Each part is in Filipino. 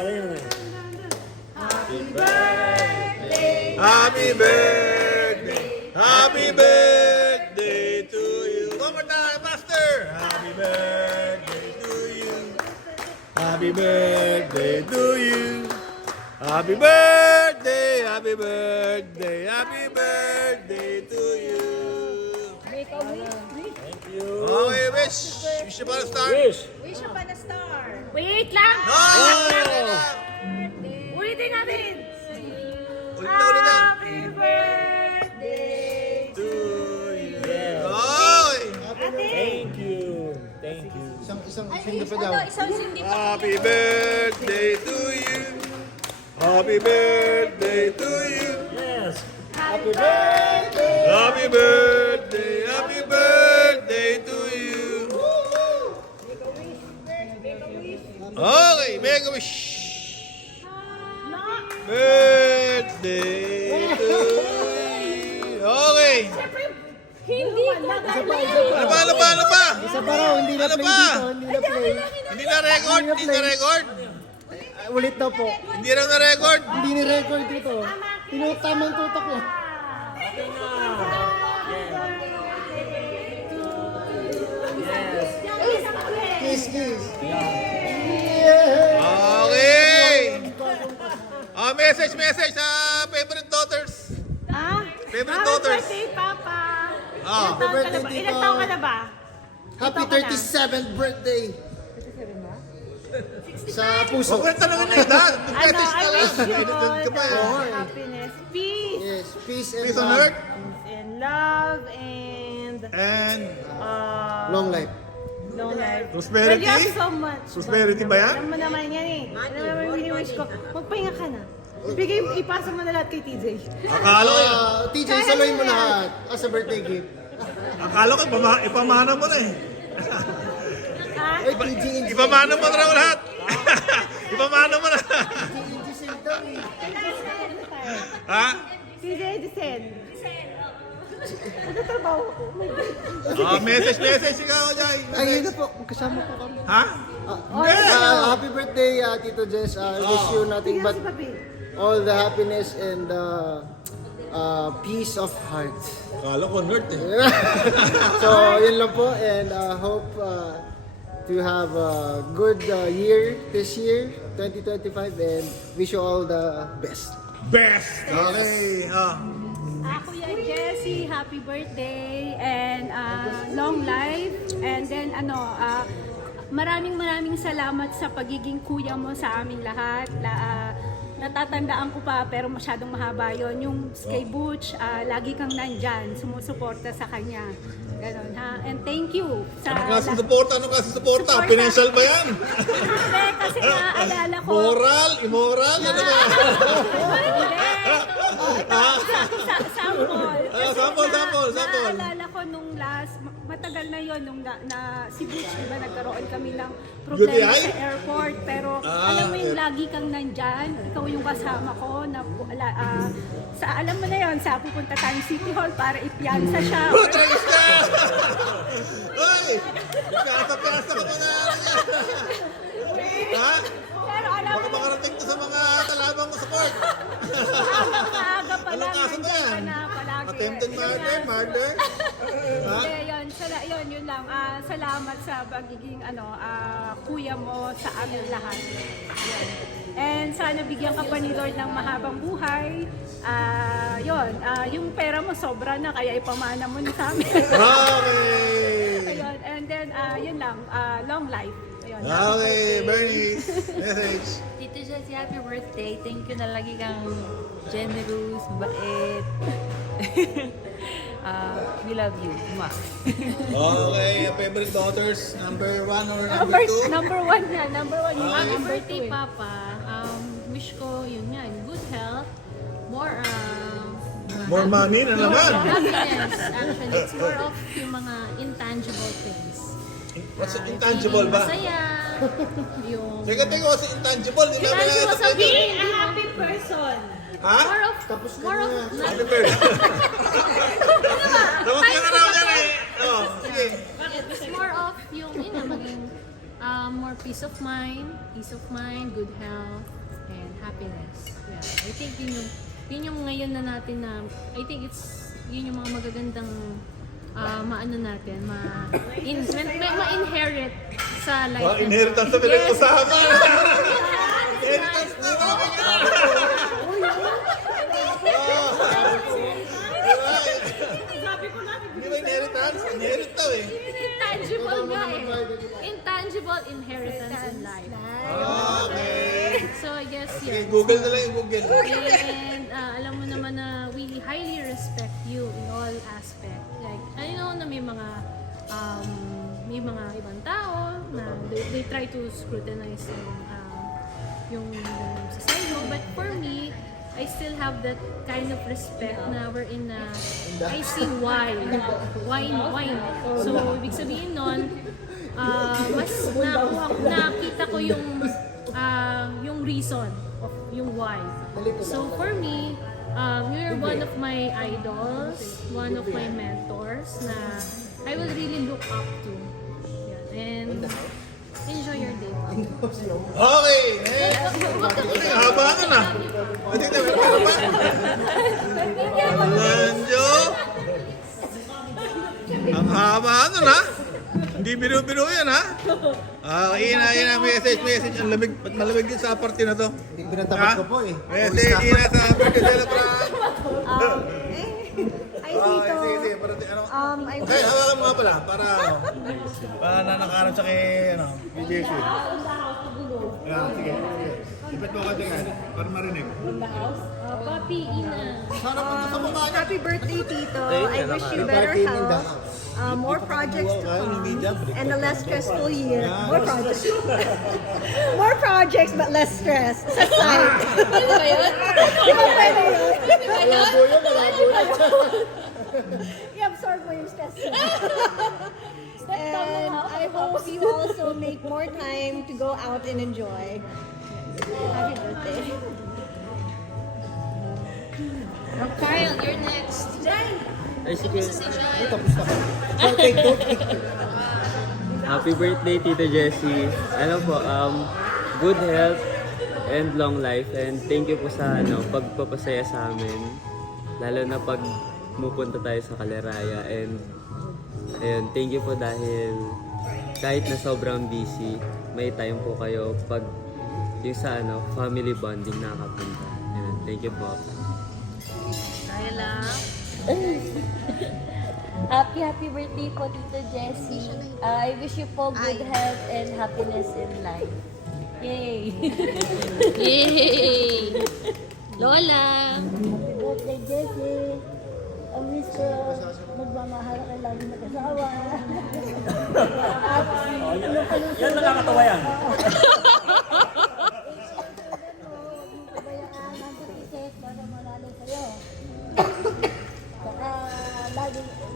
pala yun eh. Happy birthday! Happy birthday! Happy birthday to you! One more time, Master! Happy birthday to you! Happy birthday to you! Happy birthday! Happy birthday! Happy birthday to you! Make a wish. Thank you. Okay, wish! Wish you para star! Wish! Wish upon a star. Wait lang! No! Ulitin natin! Ulit na, ulit na! Happy birthday! To you! Yes. Okay! Thank you. Thank you. Isang sindi pa daw. Isang sindi pa. Happy birthday to you! Happy birthday to you! Yes. Happy birthday! Happy birthday! Happy birthday to you! Okay, make a wish! Birthday to you! Okay! Hindi ko Ano pa, ano pa, ano pa? Isa pa raw, hindi na Ano play pa? dito. Hindi na play. Hindi na record? Hindi na record? Ulit daw po. Hindi raw na record? Hindi ni record dito. Tinutamang tutok ko. Kiss, kiss. Okay! Message sa favorite daughters. Ah? Favorite daughters. Happy birthday, Papa! Ah. Happy birthday, Ilang Tito. taon ka na ba? Happy 37th birthday. Sa puso. Huwag ka tanongin na yun, ha? Ano, Message I na lang. wish you Pinunod ka pa, eh. all the happiness, peace, Yes, peace and Peace on love. earth and love, and and Long life. long life. Prosperity? But you have so much. Prosperity ba yan? Alam mo naman yan eh. Alam mo naman yung wini-wish ko. Magpahinga ka na. Ibigay, ipasa mo na lahat kay TJ. akala ko, TJ, saloy mo lahat as a birthday gift. akala ko ipamana mo na eh. Ha? Ay, TJ, Ipamana mo na raw lahat. Ipamana mo na. TJ save daw eh. Ha? TJ Dicen. Nagtatrabaho ko. Oh my God. Message ikaw, Jai. Ay, yun na po. Magkasama po kami. Ha? Hindi. Happy birthday, Tito Jess. Wish you nothing but Si Papi. all the happiness and peace of heart. Akala ko nerd eh. So, yun lang po. And hope to have a good year this year, 2025. And wish you all the best. Best! Okay. Kuya Jessie, happy birthday and long life. And then maraming salamat sa pagiging kuya mo sa aming lahat. Natatandaan ko pa pero masyadong mahaba yon. Yung kay Butch, lagi kang nandyan, sumusuporta sa kanya. Ganon ha. And thank you sa Anong klase suporta? Suporta. Financial ba yan? Hindi, kasi naaalala ko. Moral? Immoral? Ano ba? Sample. Naalala ko nung matagal na yon nung si Butch, diba, nagkaroon kami ng problema UTI? sa airport. Pero alam mo yung lagi kang nandyan, ikaw yung kasama ko, alam mo na yon, sa pupunta tayong City Hall para ipiyansa siya. Tragis ka! Hoy! Piyasa ka muna! Ha? Pero alam Baka mo, makarating to sa mga kalabang ko sa court. maaga pa lang, Anong kaso ba nandyan yan? ka na palagi. Attempted Yun murder? Ha? Hindi, yun lang. Salamat sa pagiging kuya mo sa amin lahat. Yun. And sana bigyan ka pa ni Lord ng mahabang buhay. Yung pera mo sobra na, kaya ipamana mo na sa amin. Okay! Ayun. And then, yun lang, long life. Ayun. Okay, Bernie. Message. Tito Jessie, happy birthday. Thank you na lagi kang generous, mabait. We love you. Mwah. Okay, favorite daughters, number 1 or number 2? Number one na, number one. Yung Happy number birthday, two, eh. Papa. Wish ko, yun yan, good health, more More money na naman. happiness. Actually, it's more of yung mga intangible things. What's intangible ba? Masaya. Yung... Teka, kasi intangible. Di ba? Intangible sa Being a happy person. Ha? More of... Tapos ka More of... na. Happy birthday. Tapos ka na raw yan eh. Oh, sige. It's more of yung, yun na, maging more peace of mind, good health, happiness. Yeah. I think yun yung ngayon na natin na, I think yun yung mga magagandang maano natin, ma-inherit sa life. Inheritance na pinag-usapan. Inheritance na Hindi ba inheritance? Inherit daw eh. Intangible nga eh. Intangible inheritance in life. Okay. So yes, Sige, yes. Google na lang yung Google. And alam mo naman na we highly respect you in all aspect. Like, I know na may mga ibang tao na they try to scrutinize yung society mo. But for me, I still have that kind of respect na wherein na I see why. So, ibig sabihin nun, mas nakita ko yung reason of yung why. So for me, you're one of my idols, one of my mentors na I will really look up to. Yan. And enjoy your day. Okay. Ang haba ka na. Pwede na may haba. Alanjo. Ang haba nun ha. Hindi biro-biro yan ha. Ina, message. Ang lamig, malamig din sa party na to. Pinatapat ko po eh. Message, ina sa birthday celebrant. Hi, Tito. Sige, parati, ano. I'm Okay, hawakan mo nga pala, para na nakaharap sa kay JC. Sige. Ipit mo ka din, para marinig. Papi, Ina. Happy birthday, Tito. I wish you better health, more projects to come, and a less stressful year. More projects. More projects, but less stress. Sa side. Di ba yun? I-absorb mo yung stress. And I hope you also make more time to go out and enjoy. Happy birthday. Kyle, you're next. Ay, sige. Happy birthday, Tito Jessie. Ano po, good health and long life. And thank you po sa pagpapasaya sa amin. Lalo na pag pupunta tayo sa Kaleraya. And ayun, thank you po dahil kahit na sobrang busy, may time po kayo pag yung sa family bonding nakapunta. Ayun, thank you po. Kaya lang. Happy birthday po, Tito Jessie. I wish you po good health and happiness in life. Yay! Yay! Lola! Happy birthday, Jessie. Ang miss ko, magmamahal ka lagi mag-asawa. Yan, nakakatawa yan. Kabayaan ng titikit para malalo sa'yo. Saka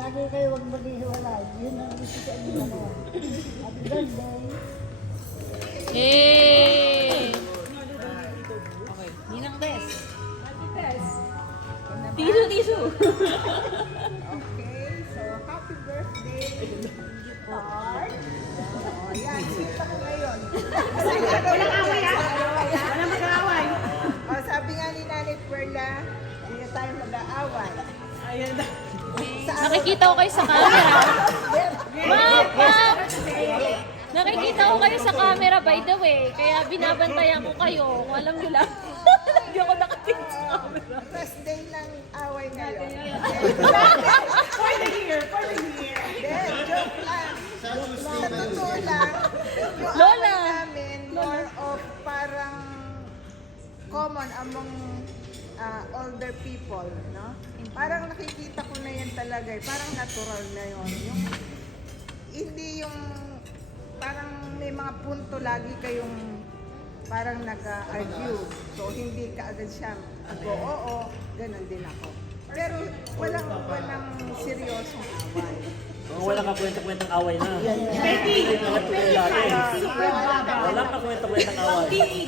lagi kayo huwag maghihiwalay. Yun ang gusto ko ang dalawa. Happy birthday. Yay! Ninang Bes. Tisu! Okay, so happy birthday, Bart. Oh, yan, sweet ako ngayon. Walang away ah. Walang mag-aaway. Oh, sabi nga ni Nanay Perla, hindi na tayo mag-aaway. Ayan na. Nakikita ko kayo sa camera. Ma'am! Nakikita ko kayo sa camera, by the way. Kaya binabantayan ko kayo. Kung alam nyo lang. Hindi ako nakatingin sa camera. First day ng away ngayon. For the year. Then, joke lang. Sa totoo lang, yung Lola! away namin, more of parang common among older people, no? Parang nakikita ko na yan talaga, parang natural na yun. Hindi yung parang may mga punto lagi kayong parang nag-argue. So, hindi ka agad siya oo, ganun din ako. Pero walang seryosong away. Walang kakwenta-kwentang away na. Walang kakwenta-kwentang away.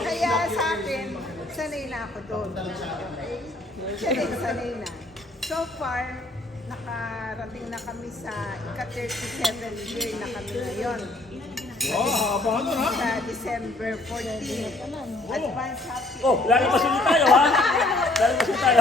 Kaya sa akin, sanay na ako doon. Okay? Sanay na. So far, nakarating na kami sa ika-37 year na kami ngayon. haba nun ha? sa December 14. Advance happy. Oh, lalo masuli tayo ha? Lalo masuli tayo.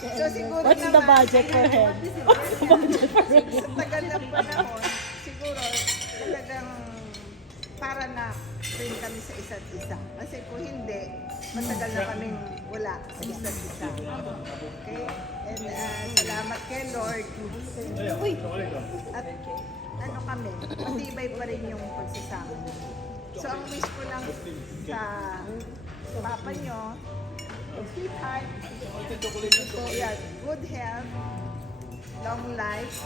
So siguro What's the budget per head? sa tagal ng panahon, siguro talagang para na rin kami sa isa't isa. Kasi kung hindi, matagal na kaming wala sa isa't isa. Okay? And salamat kay Lord. Uy! At ano kami, matibay pa rin yung pagsasama. So ang wish ko lang sa papa nyo, sweetheart, yeah, good health, long life,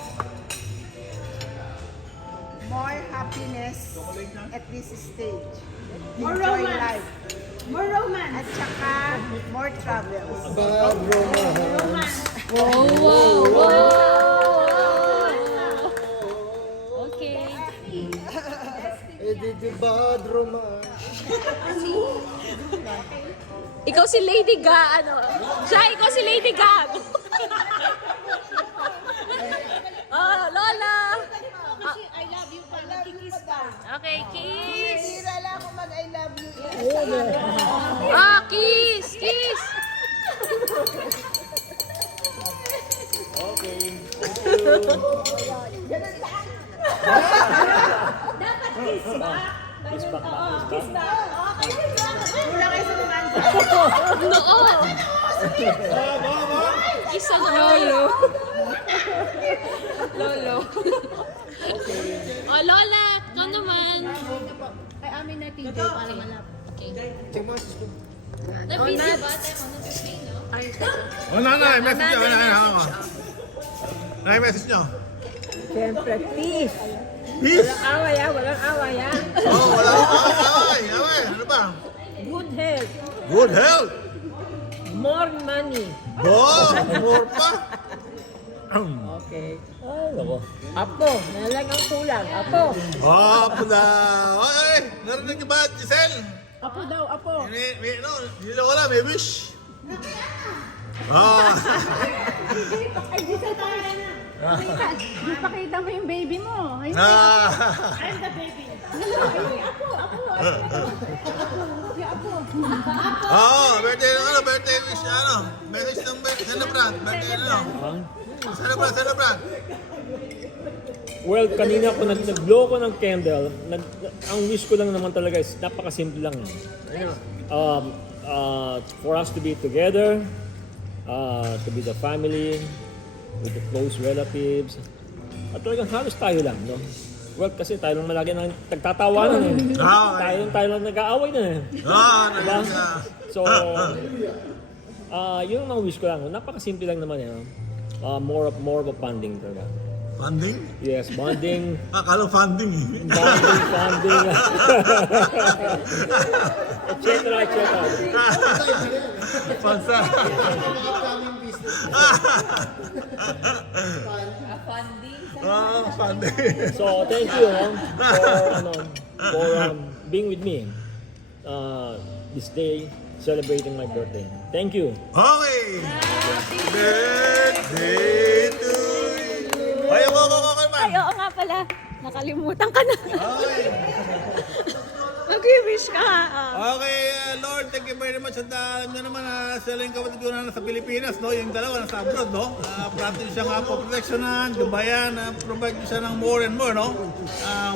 more happiness at this stage. Enjoy life. More romance. At saka more travels. Bad romance. Okay. Di bad romance. Ikaw si Lady Ga, ano? Ikaw si Lady Gaga. Oh, Lola. Kasi I love you pa, nagkikiss pa. Okay, kiss. Hira lang ako mag-I love you. Kiss, kiss. Kiss ang Lolo. Lolo. Oh, Lola, ikaw naman. Ay, amin na TJ para malap. Okay. Na-busy ba? Tayo mo na-busy, no? Oh, nanay, message nyo. Nanay, message nyo. Siyempre, peace. Peace! Away walang away Oh, wala away. Ano ba? Good health. Good health. More money. Oh, more pa. Okay. Ay, nako. Apo, nalang ang kulang. Apo. Oh, pula. Oy, narinig niyo ba, Giselle? Apo daw, apo. Hindi wala, may wish. Ah. Ay, di sa tayo na. Di pakita mo yung baby mo. Ay, Ah. I'm the baby. Oh, birthday ng birthday wish, message ng celebrant, birthday celebrant. Well, kanina ako nag-blow ko ng candle. Ang wish ko lang naman talaga is napakasimple lang. For us to be together, to be the family, with the close relatives. At talagang halos tayo lang, no? Well, kasi tayo lang malagi nang nagtatawanan eh. Tayo lang nag-aaway na eh. Diba? So, yun ang wish ko lang. Napakasimple lang naman eh. More of a bonding talaga. Funding? Yes, bonding. Akala funding eh. Bonding. etc. Pansa. Upcoming business. Funding. So, thank you for being with me this day, celebrating my birthday. Thank you. Okay. Birthday to you. Ay, ako, Ay, oo nga pala. Nakalimutan ka na. Okay. Mag-wish ka. Okay, Lord, thank you very much. At alam nyo naman na sila yung kapatid ko na nasa Pilipinas, no? Yung dalawa nasa abroad, no? Practice siya nga po proteksyonan, gabayan, provide nyo siya ng more and more, no?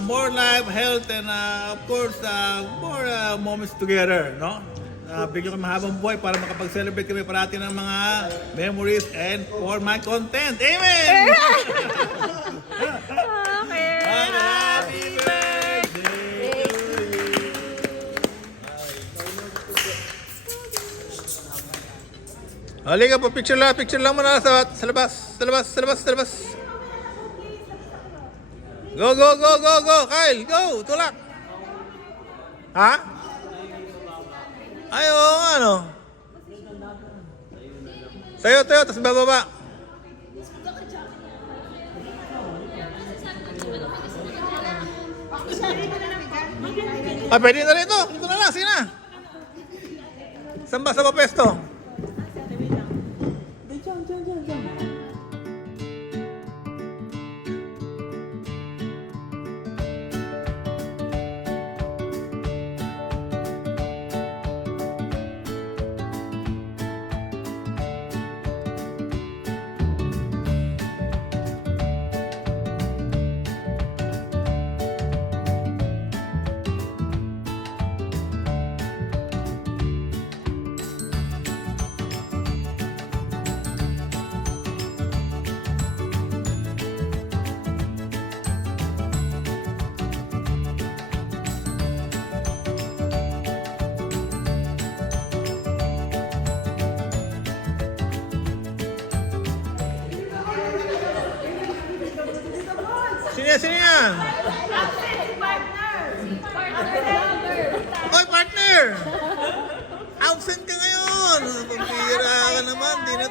More life, health, and of course, more moments together, no? Bigyan kami mahabang buhay para makapag-celebrate kami parati ng mga memories and for my content. Amen! Okay. Happy birthday to you! Halika po, picture lang muna sa labas. Go, Kyle, go, tulak. Ha? Ay, oo nga, no? Tayo, tapos bababa. Pwede na rito. Dito na lang, sige na. Saan ba sa pesto? sino yan? Oy, partner! Absent ka ngayon! Pagpira ka naman, di na...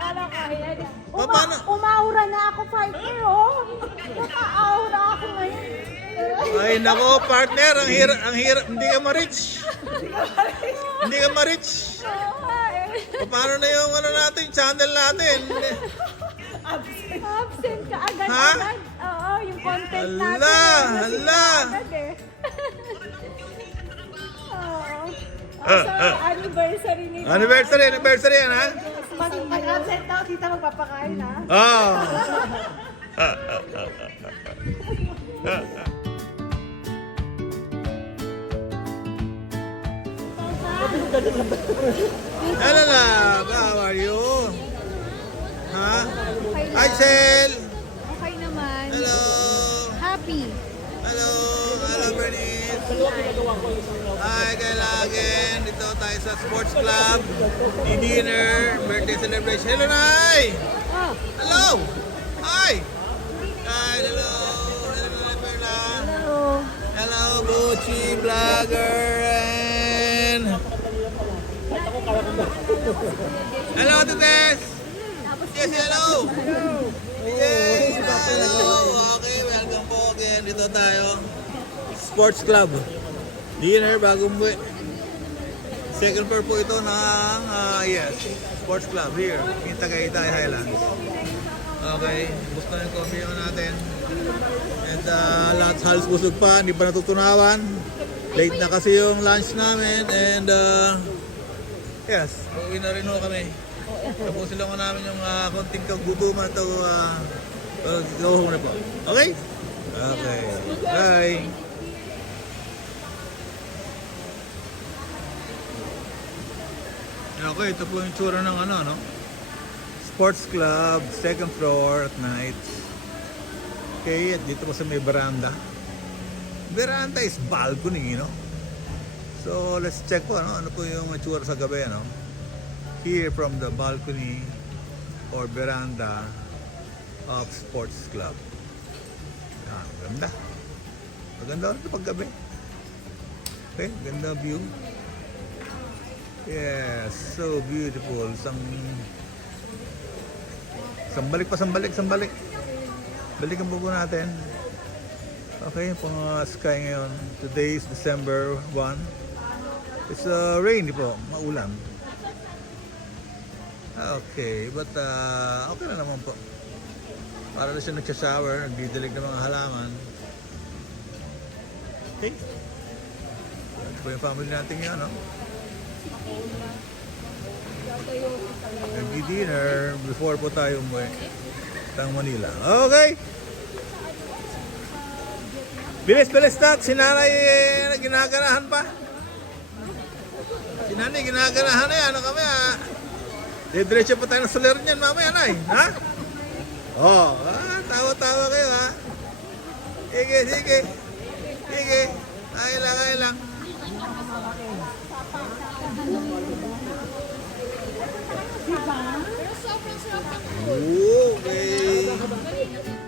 Kala ka, yan. Paano? Umaura na ako, partner, oh. Naka-aura ako ngayon. Ay, nako, partner, ang hirap, hindi ka ma-reach. Hindi ka ma-reach. Oo nga, eh. Paano na yung ano natin, channel natin? Absent ka Ha? agad-agad. Oo, yung content natin. Hala, eh, hala. agad, eh. Oo. So, anniversary nito. Anniversary yan, ha? Pag-absent daw, tita magpapakain ha. Oh. Hello, love. How are you? Ha? Hi, Sel. Okay naman. Hello. Happy. Hello. Hello, Bernice. Hi, kay Lagen. Dito tayo sa sports club. Dinner. Birthday celebration. Hello, Nay. Oh, Hello. Hi. Hi, hello. Hello, Perla. hello. Hello, Buchi Vlogger. And... Hello, Tetes. Yes, hello. Yes, hello. Okay, welcome po again. Dito tayo. Sports Club. Dinner, bagong buwi. Second floor po ito ng, yes, Sports Club here in Tagaytay Highlands. Okay, gusto na yung coffee natin. And lahat halos busog pa, hindi pa natutunawan. Late na kasi yung lunch namin and yes, uwi na rin ho kami. Tapusin lang ko namin yung konting kagutuman ito. Go home na po. Okay? Okay. Bye. Okay, ito po yung tsura ng ano, no? Sports Club, second floor at night. Okay, at dito po sa may veranda. Veranda is balcony, you know? So, let's check po, ano po yung tsura sa gabi, ano? Here from the balcony or veranda of Sports Club. Yan, maganda. Maganda rin pag gabi. Okay, ganda view. Yes, so beautiful. Sambalik. Balikan po natin. Okay, pang sky ngayon. Today is December 1. It's rainy po, maulan. Okay, but okay na naman po. Para na siya nagsha-shower, nagdidilig ng mga halaman. Okay. Ito po yung family natin yun, no? Nag-dinner before po tayo umuwi ng Manila. Okay! Bilis na! Si nanay ginaganahan pa. Si nanay ginaganahan na yan. Ano kami diretso pa tayo ng soler niyan mamaya, nay. Ha? Oh, tawa-tawa kayo, ha? Sige. Kaya lang. Okay.